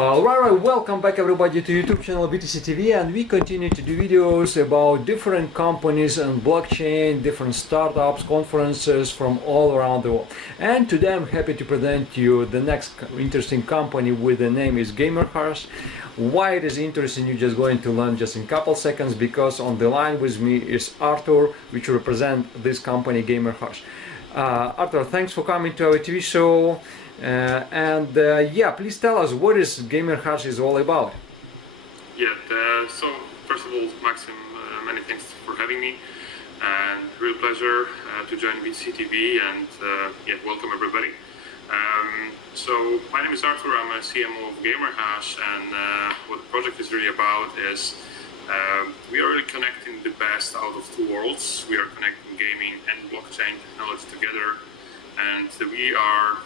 Alright, welcome back everybody to YouTube channel BTCTV, and we continue to do videos about different companies and blockchain, different startups, conferences from all around the world. And today I'm happy to present you the next interesting company with the name is GamerHash. Why it is interesting, you're just going to learn just in a couple seconds, because on the line with me is Arthur, which represent this company GamerHash. Arthur, thanks for coming to our TV show. Yeah, please tell us what is GamerHash is all about. Yeah, so first of all, Maxim, many thanks for having me, and real pleasure to join BTCTV, and yeah, welcome everybody. So my name is Arthur, I'm a CMO of GamerHash, and what the project is really about is we are really connecting the best out of two worlds. We are connecting gaming and blockchain technology together, and we are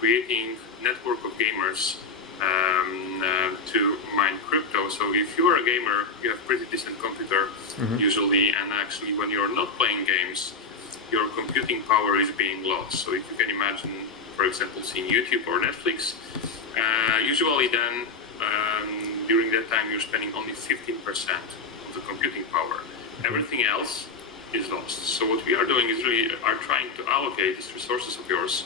creating network of gamers to mine crypto. So if you are a gamer, you have pretty decent computer usually, and actually when you're not playing games, your computing power is being lost. So if you can imagine, for example, seeing YouTube or Netflix, usually then during that time you're spending only 15% of the computing power. Everything else is lost. So what we are doing is really are trying to allocate these resources of yours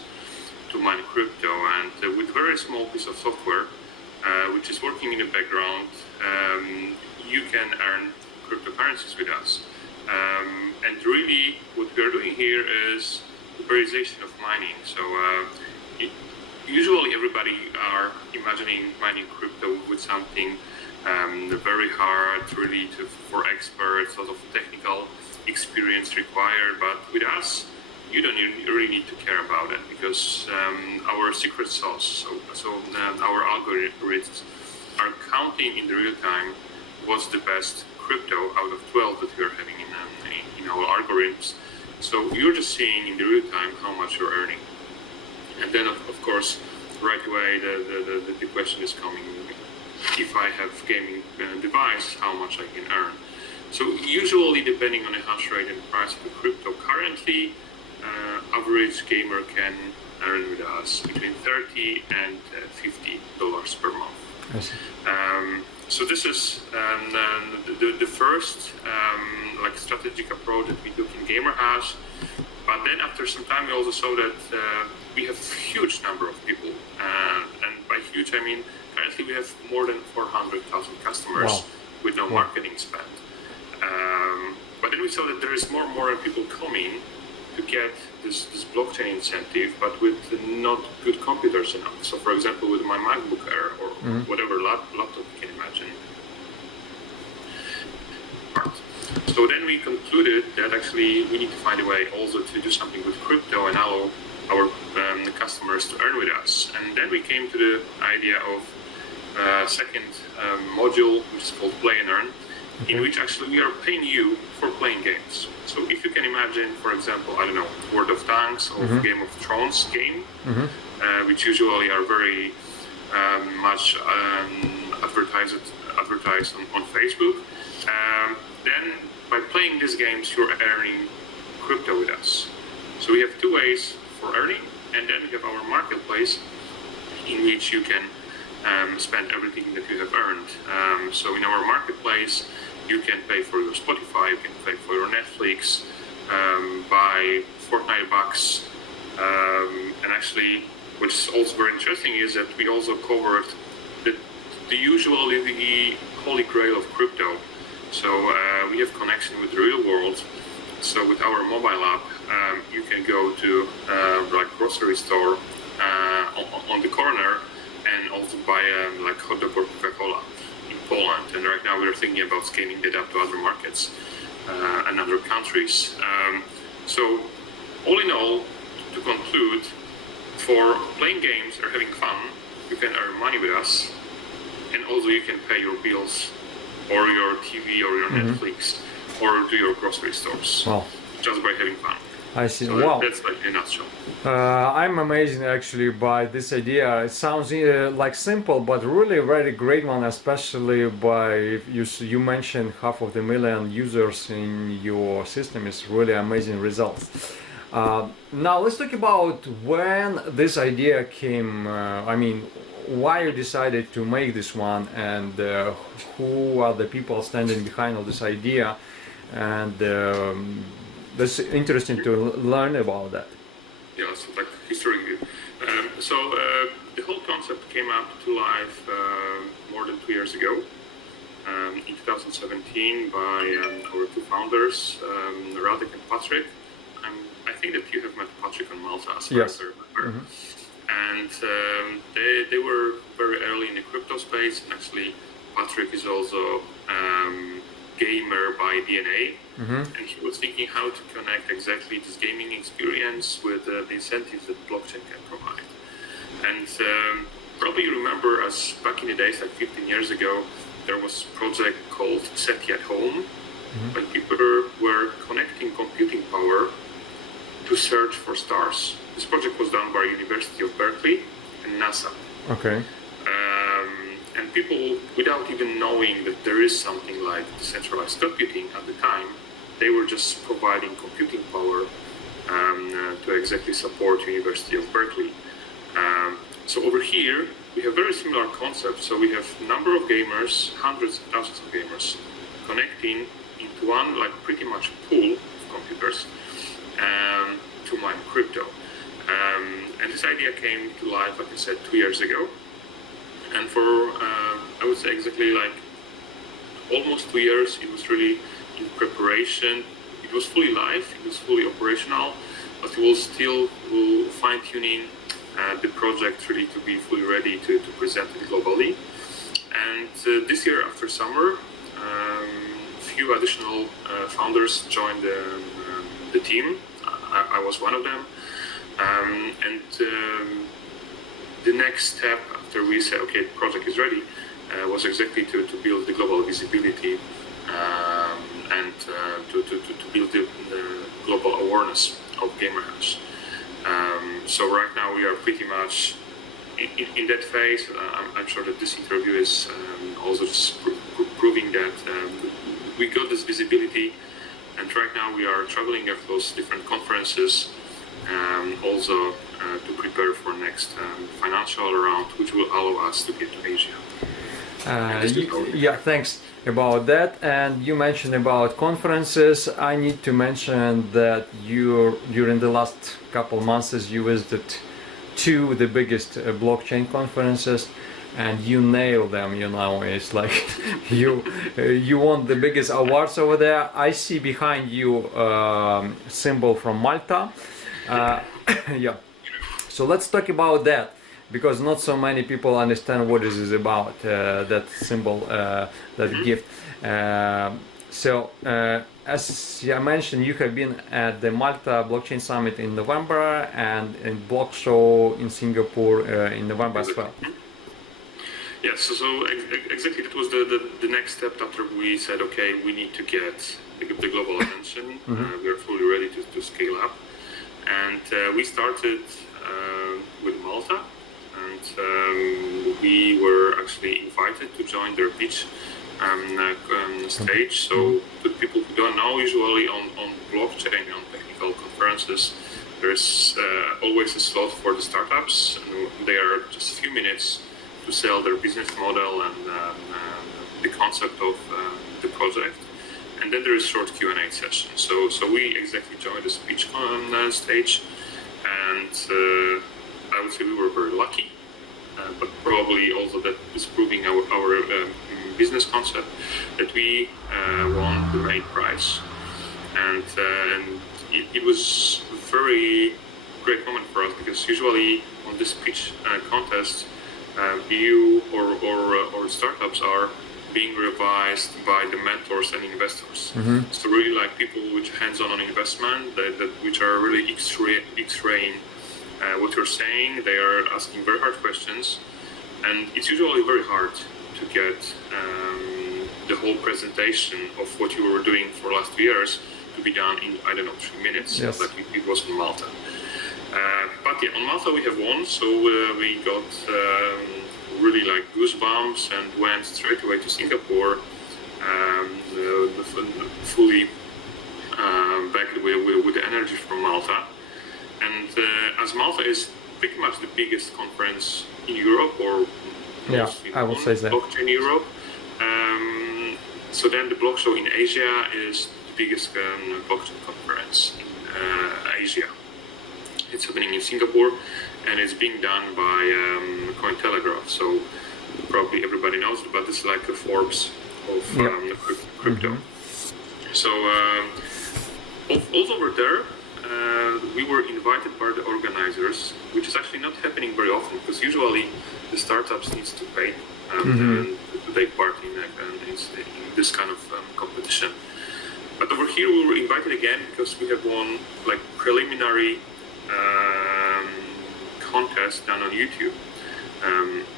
to mine crypto, and with a very small piece of software which is working in the background, you can earn cryptocurrencies with us. And really what we are doing here is the prioritization of mining. So usually everybody are imagining mining crypto with something very hard, really for experts, a lot of technical experience required, but with us you don't really need to care about it, because our secret sauce, our algorithms are counting in the real time what's the best crypto out of 12 that we are having in our algorithms. So you're just seeing in the real time how much you're earning, and then of course right away the question is coming: if I have gaming device, how much I can earn? So usually, depending on the hash rate and price of the crypto, currently average gamer can earn with us between $30 and $50 per month. So this is the first like strategic approach that we took in GamerHash. But then after some time, we also saw that we have huge number of people, and by huge I mean currently we have more than 400,000 customers with no marketing spend. But then we saw that there is more and more people coming to get this blockchain incentive, but with not good computers enough. So for example, with my MacBook Air or whatever laptop you can imagine. So then we concluded that actually we need to find a way also to do something with crypto and allow our customers to earn with us. And then we came to the idea of second module, which is called Play and Earn, in which actually we are paying you for playing games. So if you can imagine, for example, I don't know, World of Tanks or Game of Thrones game, which usually are very much advertised on Facebook, then by playing these games you're earning crypto with us. So we have two ways for earning, and then we have our marketplace in which you can spend everything that you have earned. So in our marketplace, you can pay for your Spotify, you can pay for your Netflix, buy Fortnite bucks, and actually, which is also very interesting, is that we also covered the holy grail of crypto. So we have connection with the real world. So with our mobile app, you can go to like grocery store on the corner and also buy like hot dog or Coca-Cola in Poland. And right now we're thinking about scaling that up to other markets and other countries. So all in all, to conclude, for playing games or having fun, you can earn money with us, and also you can pay your bills or your TV or your Netflix or do your grocery stores just by having fun. I see. So wow. That's like in a nutshell. I'm amazed actually by this idea. It sounds like simple, but really a very great one, especially by you mentioned 500,000 users in your system. Is really amazing results. Now let's talk about when this idea came. I mean, why you decided to make this one, and who are the people standing behind all this idea, and that's interesting to learn about that. Yeah, so like history. The whole concept came up to life more than 2 years ago, in 2017, by our two founders, Radek and Patrick. I think that you have met Patrick on Malta, as far as I remember. And they were very early in the crypto space. Actually, Patrick is also gamer by DNA, and he was thinking how to connect exactly this gaming experience with the incentives that blockchain can provide. And probably you remember, as back in the days, like 15 years ago, there was a project called SETI at Home, when people were connecting computing power to search for stars. This project was done by University of Berkeley and NASA. Okay. And people, without even knowing that there is something like decentralized computing at the time, they were just providing computing power to exactly support University of Berkeley. So over here, we have very similar concepts. So we have a number of gamers, hundreds of thousands of gamers, connecting into one, like pretty much pool of computers to mine crypto. And this idea came to life, like I said, 2 years ago. And for, I would say exactly like almost 2 years, it was really in preparation. It was fully live, it was fully operational, but we will still fine-tuning the project really to be fully ready to present it globally. And this year, after summer, a few additional founders joined the team. I was one of them. The next step after we said, okay, the project is ready, was exactly to build the global visibility and to build the global awareness of GamerHash. So right now we are pretty much in that phase. I'm sure that this interview is also just proving that we got this visibility, and right now we are traveling across different conferences, also to prepare for next financial round, which will allow us to get to Asia. Yeah, thanks about that. And you mentioned about conferences. I need to mention that during the last couple months you visited two of the biggest blockchain conferences, and you nailed them. You know, it's like you won the biggest awards over there. I see behind you symbol from Malta. Yeah. So let's talk about that, because not so many people understand what this is about, that symbol, that gift. As I mentioned, you have been at the Malta Blockchain Summit in November and in Block Show in Singapore in November as well. Yes, so exactly that was the next step after we said, okay, we need to get the global attention. We are fully ready to scale up. And we started with Malta, and we were actually invited to join their pitch stage. So the people who don't know, usually on blockchain, on technical conferences, there's always a slot for the startups, and they are just a few minutes to sell their business model and the concept of the project. And then there is short Q&A session. So we exactly joined the speech stage, and I would say we were very lucky, but probably also that is proving our business concept, that we won the main prize. And it was a very great moment for us, because usually on this pitch contest, you or startups are being revised by the mentors and investors. So really like people with hands-on on investment, that which are really X-raying what you're saying. They are asking very hard questions, and it's usually very hard to get the whole presentation of what you were doing for the last 2 years to be done in, I don't know, 3 minutes, like it was in Malta. But yeah, on Malta we have won, so we got really like goosebumps and went straight away to Singapore, fully backed with the energy from Malta. And as Malta is pretty much the biggest conference in Europe, or Yeah, I will say that. blockchain Europe. So then the block show in Asia is the biggest blockchain conference in Asia. It's happening in Singapore, and it's being done by Cointelegraph. So probably everybody knows, but it's like a Forbes of crypto. So also over there, we were invited by the organizers, which is actually not happening very often, because usually the startups needs to pay to take part in this kind of competition. But over here we were invited again because we have won like preliminary contest done on YouTube.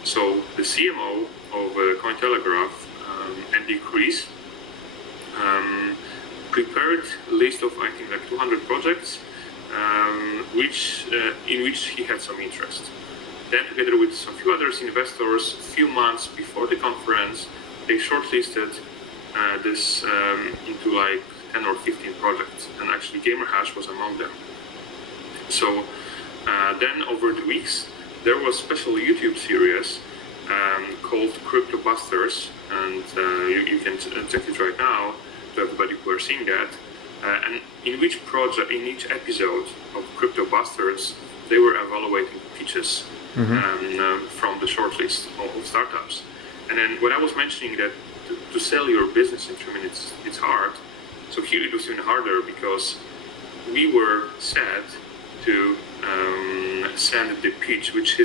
So the CMO of Cointelegraph, ADEQUACY, prepared a list of I think like 200 projects, in which he had some interest. Then together with some few other investors, a few months before the conference, they shortlisted this into like 10 or 15 projects, and actually GamerHash was among them. So then over the weeks, there was a special YouTube series called Crypto Busters, and you can check it right now to everybody who are seeing that. And in each episode of Crypto Busters, they were evaluating pitches from the shortlist of startups. And then when I was mentioning that to sell your business in 3 minutes, it's hard. So here it was even harder because we were set to send the pitch, which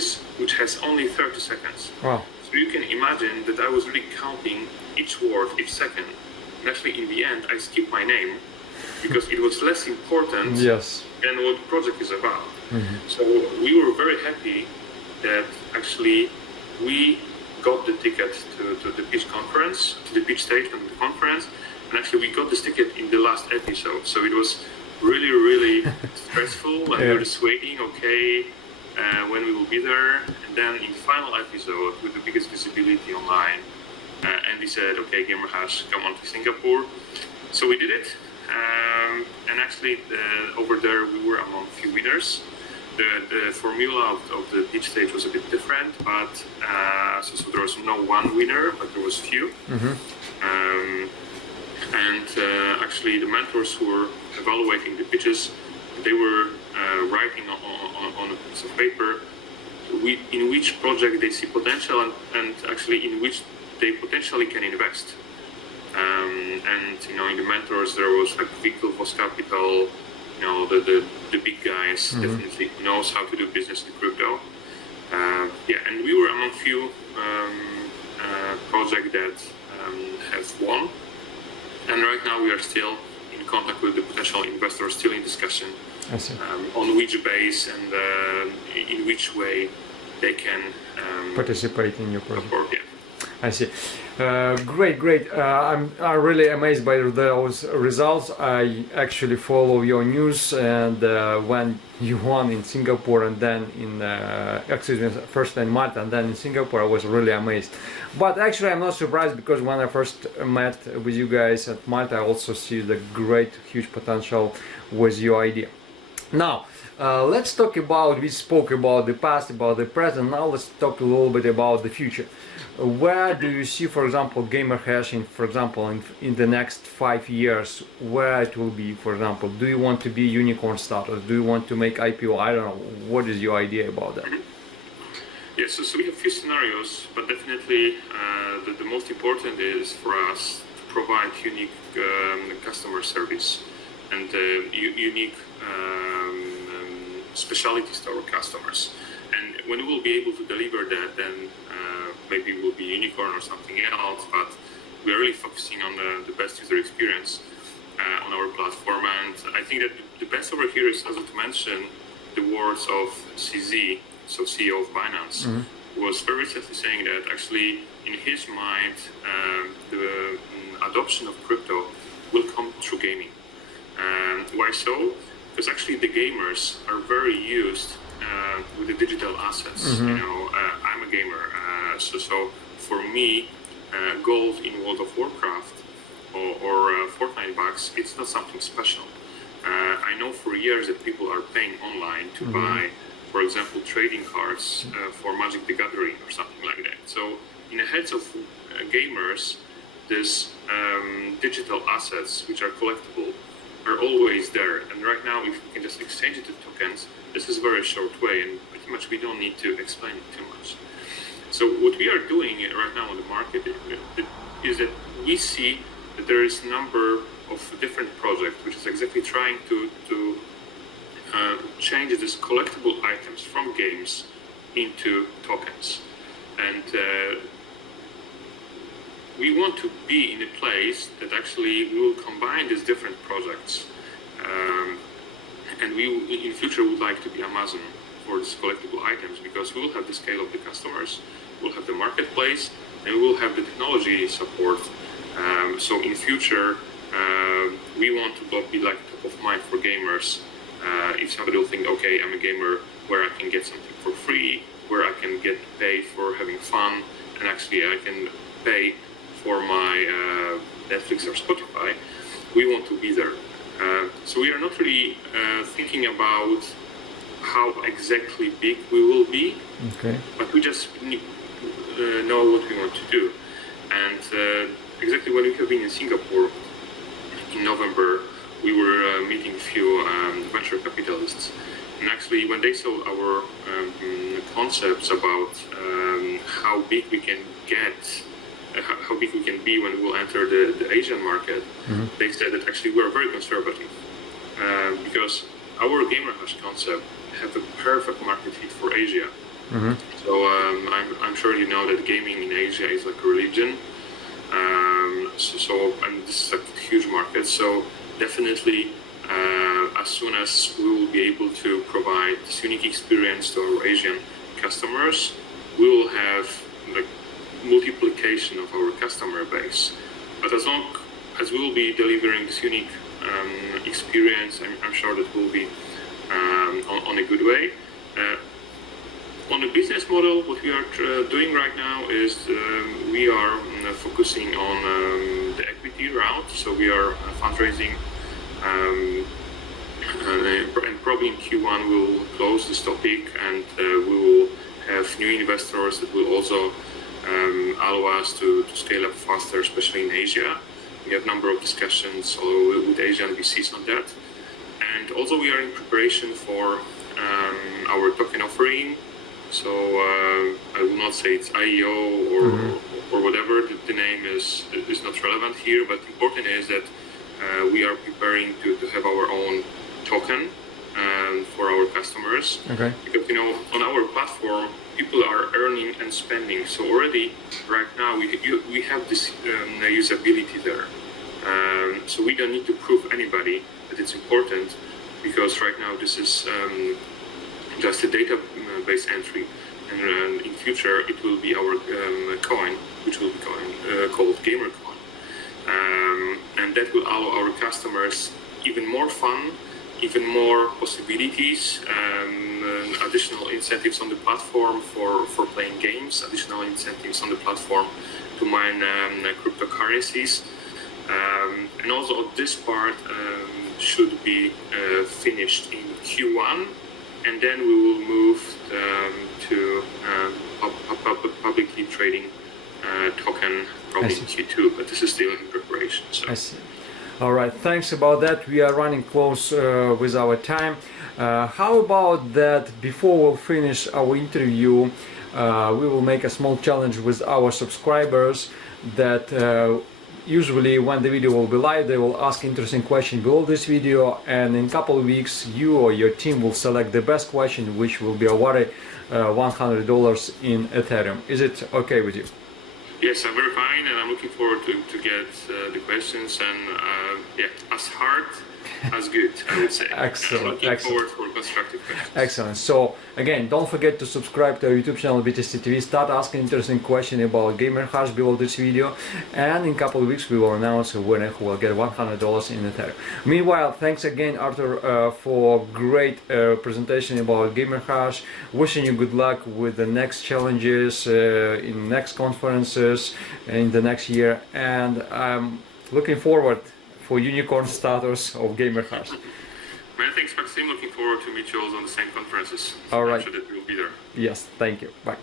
has only 30 seconds. Wow. So you can imagine that I was really counting each word, each second. And actually, in the end, I skipped my name because it was less important than what the project is about. So we were very happy that actually we got the ticket to the pitch conference, to the pitch stage of the conference, and actually we got this ticket in the last episode. So it was really, really stressful, and we were just waiting, when we will be there. And then in the final episode, with the biggest visibility online, Andy said, okay, GamerHash, come on to Singapore. So we did it, and actually over there we were among a few winners. The formula of the pitch stage was a bit different, but so there was no one winner, but there was few. And actually the mentors who were evaluating the pitches, they were writing on a piece of paper in which project they see potential and actually in which they potentially can invest. And in the mentors there was like Vehicle Voice Capital, the big guys, definitely knows how to do business in crypto. And we were among few projects that have won. And right now we are still in contact with the potential investors, still in discussion on which base and in which way they can participate in your project. Support, I see. Great. I'm really amazed by those results. I actually follow your news, and when you won in Singapore and then first in Malta and then in Singapore, I was really amazed. But actually I'm not surprised, because when I first met with you guys at Malta, I also see the huge potential with your idea. Now, let's talk about, we spoke about the past, about the present, now let's talk a little bit about the future. Where do you see, for example, GamerHash in the next 5 years, where it will be, for example? Do you want to be unicorn status? Do you want to make IPO? I don't know. What is your idea about that? Yes, so we have a few scenarios, but definitely the most important is for us to provide unique customer service and unique specialties to our customers. And when we will be able to deliver that, then maybe we'll be unicorn or something else, but we're really focusing on the best user experience on our platform. And I think that the best over here is, as I mentioned, the words of CZ, so CEO of Binance, was very recently saying that actually in his mind the adoption of crypto will come through gaming. Why so? Because actually the gamers are very used with the digital assets. I'm a gamer, so for me, gold in World of Warcraft or Fortnite bucks, it's not something special. I know for years that people are paying online to buy for example, trading cards for Magic the Gathering or something like that. So in the heads of gamers, these digital assets, which are collectible, are always there. And right now, if we can just exchange it to tokens, this is a very short way, and pretty much we don't need to explain it too much. So what we are doing right now on the market is that we see that there is a number of different projects which is exactly trying to change these collectible items from games into tokens. And we want to be in a place that actually we will combine these different projects. And we, in future, would like to be Amazon for these collectible items, because we will have the scale of the customers, we'll have the marketplace, and we will have the technology support. So in future, we want to be like top of mind for gamers. If somebody will think, okay, I'm a gamer where I can get something for free, where I can get paid for having fun, and actually I can pay for my Netflix or Spotify, we want to be there. So we are not really thinking about how exactly big we will be, but we just know what we want to do. And exactly when we have been in Singapore in November, we were meeting a few venture capitalists, and actually when they saw our concepts about how big we can get, how big we can be when we will enter the Asian market, they said that actually we are very conservative, because our GamerHash concept have a perfect market fit for Asia. So I'm sure you know that gaming in Asia is like a religion. And this is like a huge market. So definitely, as soon as we will be able to provide this unique experience to our Asian customers, we will have like multiplication of our customer base. But as long as we will be delivering this unique experience, I'm sure that we'll be on a good way. On the business model, what we are doing right now is we are focusing on the equity route. So we are fundraising, and probably in Q1 we'll close this topic, and we will have new investors that will also allow us to scale up faster, especially in Asia. We have a number of discussions with Asian VCs on that. And also we are in preparation for our token offering. So I will not say it's IEO or whatever, the name is not relevant here, but important is that we are preparing to have our own token for our customers. Because, you know, on our platform, people are earning and spending. So already right now we have this usability there. So we don't need to prove anybody that it's important, because right now this is just a database entry, and in future it will be our coin, which will be called GamerCoin, and that will allow our customers even more fun, even more possibilities, additional incentives on the platform for playing games, additional incentives on the platform to mine cryptocurrencies, and also this part should be finished in Q1. And then we will move to publicly trading token probably in Q2, but this is still in preparation. So. I see. All right, thanks about that. We are running close with our time. How about that before we'll finish our interview, we will make a small challenge with our subscribers that usually when the video will be live, they will ask interesting question below this video, and in a couple of weeks you or your team will select the best question, which will be awarded $100 in Ethereum. Is it okay with you? Yes, I'm very fine, and I'm looking forward to get the questions, and yeah, as hard as good, I would say. Excellent. I'm looking Excellent. forward for constructive questions. Excellent. So again, don't forget to subscribe to our YouTube channel BTCTV. Start asking interesting questions about GamerHash below this video, and in a couple of weeks we will announce a winner who will get $100 in Ethereum. Meanwhile, thanks again, Arthur, for great presentation about GamerHash. Wishing you good luck with the next challenges, in next conferences in the next year, and I'm looking forward for unicorn status of GamerHash. Many thanks, Maxim. Looking forward to meet you all on the same conferences. All right. I'm sure that we'll be there. Yes, thank you. Bye.